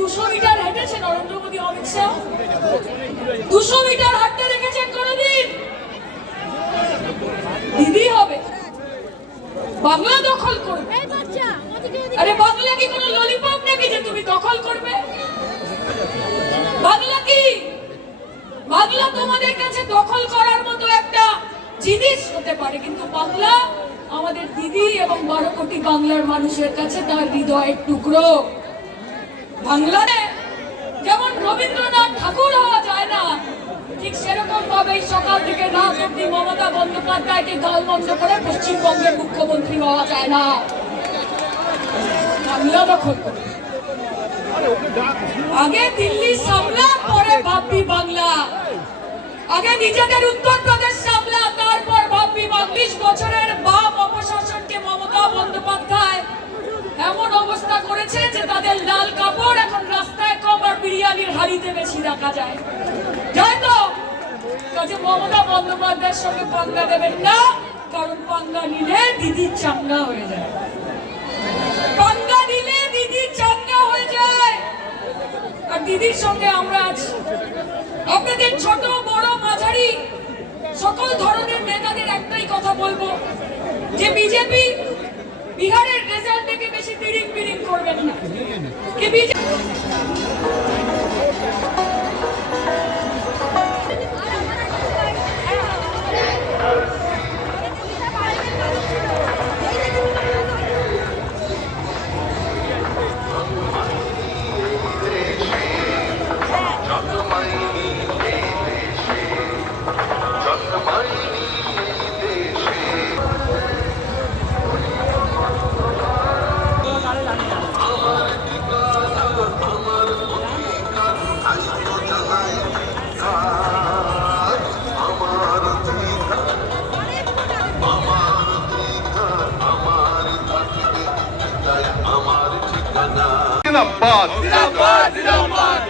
200 metre হেঁটেছে Narendra Modi Amit Shah? 200 metre হাঁটতে দেখেছেন কোনদিন? দিদি হবে, বাংলা দখল করবে। আরে বাংলা কি কোনো ললিপপ নাকি যে তুমি দখল করবে? বাংলা কি? বাংলা তোমাদের কাছে দখল করার মতো একটা জিনিস হতে পারে, কিন্তু বাংলা আমাদের দিদি এবং 12 কোটি বাংলার মানুষের কাছে তার হৃদয়ের টুকরো। বাংলাতে যেমন রবীন্দ্রনাথ ঠাকুর হওয়া যায় না, ঠিক সেরকম ভাবেই সকাল থেকে রাত অব্দি মমতা বন্দ্যোপাধ্যায়কে গালমন্দ করে পশ্চিমবঙ্গের মুখ্যমন্ত্রী হওয়া যায় না। বাংলা দখল করে আগে দিল্লি সামলা, পরে ভাববি বাংলা। আগে নিজেদের উত্তরপ্রদেশ সামলা, তারপর ভাববি 20 বছরের বাম অপশাসনকে মমতা বন্দ্যোপাধ্যায় এমন অবস্থা করেছে যে তাদের লাল কাপড় এখন রাস্তায় কম আর বিরিয়ানির হাড়িতে বেশি রাখা যায়। যাই তো কাজে মমতা বন্দ্যোপাধ্যায়ের সঙ্গে পাঙ্গা দেবেন না, কারণ পাঙ্গা নিলে দিদি চাঙ্গা হয়ে যায়। পাঙ্গা নিলে দিদি চাঙ্গা হয়ে যায়। আর দিদির সঙ্গে আমরা আছি। আপনাদের ছোট বড় মাঝারি সকল ধরনের নেতাদের একটাই কথা বলবো, যে বিজেপি বিহারের রেজাল্ট দেখে বেশি তিরিং বিরিং করবেন না। কি বিজেপি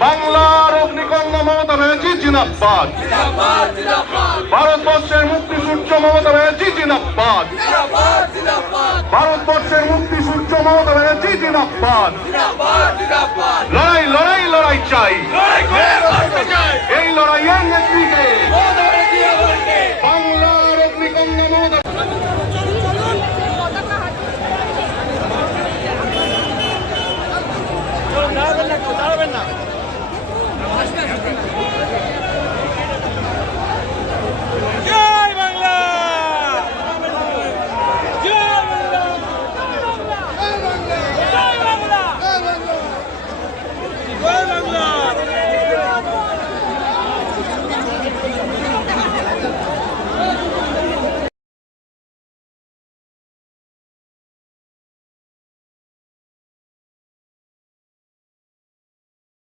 বাংলার অগ্নিকন্যা মমতা ব্যানার্জি জিন্দাবাদ। ভারতবর্ষের মুক্তি সূর্য মমতা ব্যানার্জি জিন্দাবাদ। ভারতবর্ষের মুক্তি সূর্য মমতা ব্যানার্জি জিন্দাবাদ। লড়াই লড়াই লড়াই চাই, এই লড়াইয়ের নেতৃত্বে